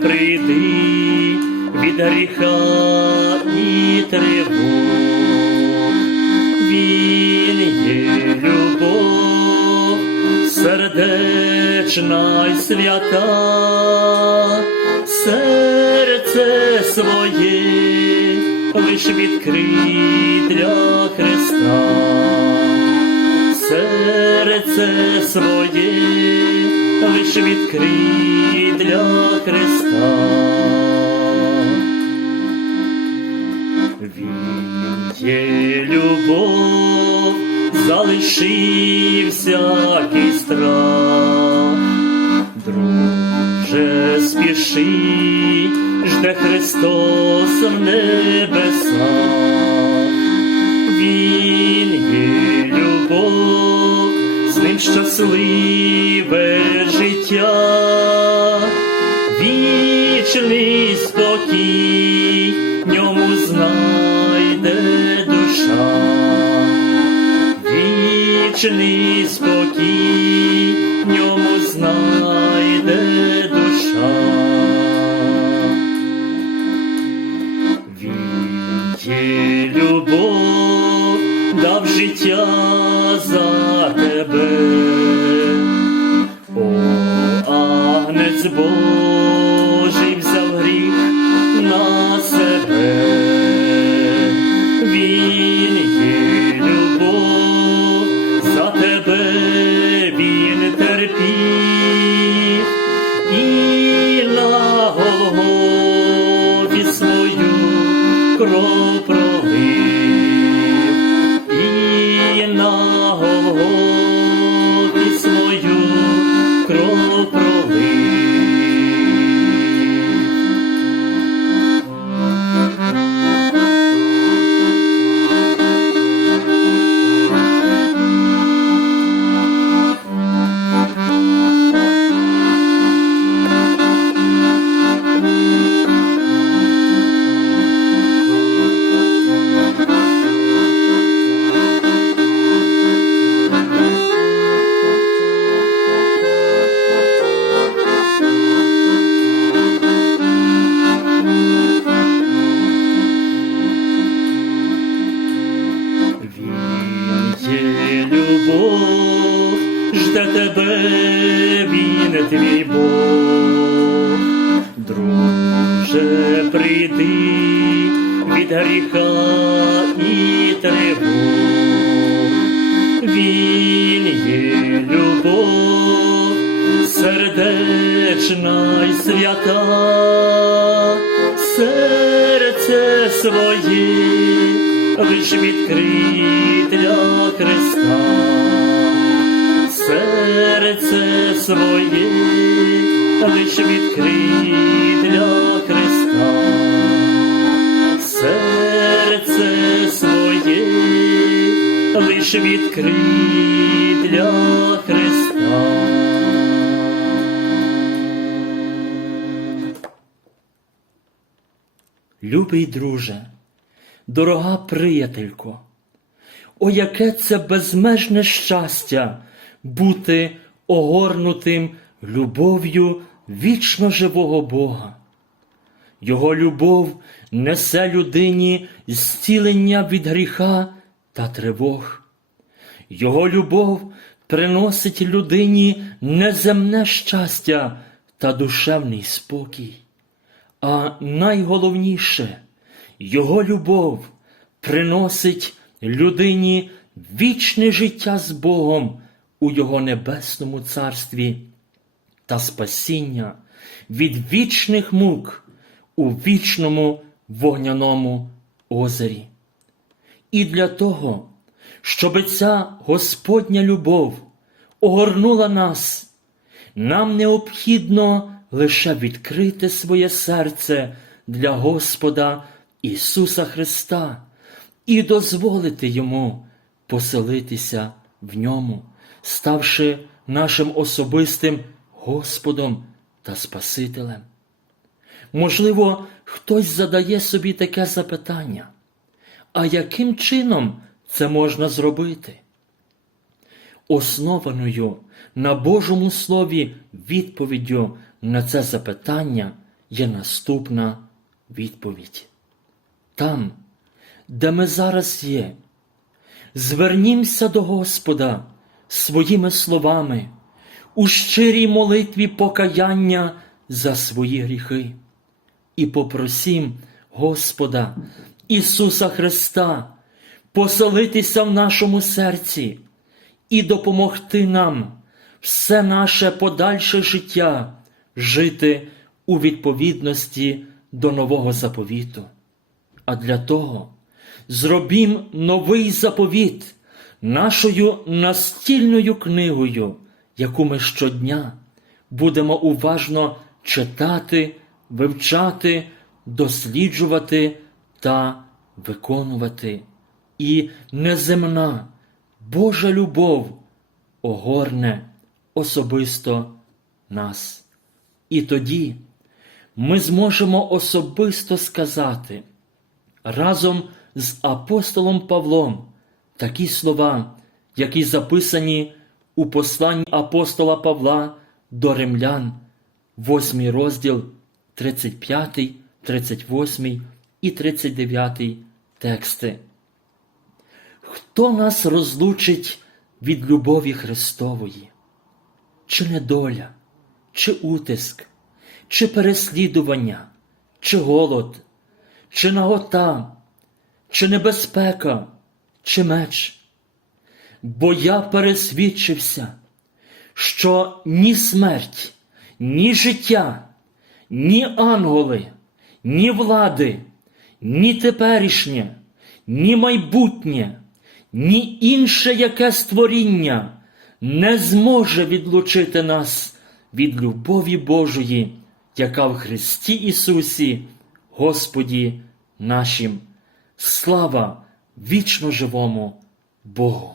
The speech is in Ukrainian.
Прийди від гріха і тривог. Він є любов, сердечна й свята, серце своє лиш відкрий для Христа серце своє лиш відкрий для Христа. Він є любов, залишив всякий страх. Друже, спіши, жде Христос в небесах. Він є любов, з ним щасливе життя, вічний спокій, ньому знайде душа, вічний спокій, principle. Жде тебе, він твій Бог. Друже, прийди від гріха і тривог. Він є любов, сердечна й свята, серце своє лиш відкрий для Христа, серце своє лиш відкрий для Христа, серце своє лиш відкрий для Христа. Любий друже, дорога приятелько, о, яке це безмежне щастя бути огорнутим любов'ю вічно живого Бога. Його любов несе людині зцілення від гріха та тривог. Його любов приносить людині неземне щастя та душевний спокій. А найголовніше, Його любов приносить людині вічне життя з Богом у Його небесному царстві та спасіння від вічних мук у вічному вогняному озері. І для того, щоб ця Господня любов огорнула нас, нам необхідно лише відкрити своє серце для Господа Ісуса Христа і дозволити Йому поселитися в ньому, ставши нашим особистим Господом та Спасителем. Можливо, хтось задає собі таке запитання, а яким чином це можна зробити? Основаною на Божому Слові відповіддю на це запитання є наступна відповідь. Там, де ми зараз є, звернімося до Господа своїми словами у щирій молитві покаяння за свої гріхи і попросім Господа Ісуса Христа поселитися в нашому серці і допомогти нам все наше подальше життя жити у відповідності до нового заповіту. А для того зробім новий заповіт нашою настільною книгою, яку ми щодня будемо уважно читати, вивчати, досліджувати та виконувати. І неземна Божа любов огорне особисто нас. І тоді ми зможемо особисто сказати разом з апостолом Павлом такі слова, які записані у посланні апостола Павла до римлян, 8 розділ 35, 38 і 39 тексти. Хто нас розлучить від любові Христової? Чи недоля, чи утиск, чи переслідування, чи голод, чи нагота, чи небезпека, чи меч? Бо я пересвідчився, що ні смерть, ні життя, ні ангели, ні влади, ні теперішнє, ні майбутнє, ні інше яке створіння не зможе відлучити нас від любові Божої, яка в Христі Ісусі, Господі нашим. Слава вічно живому Богу!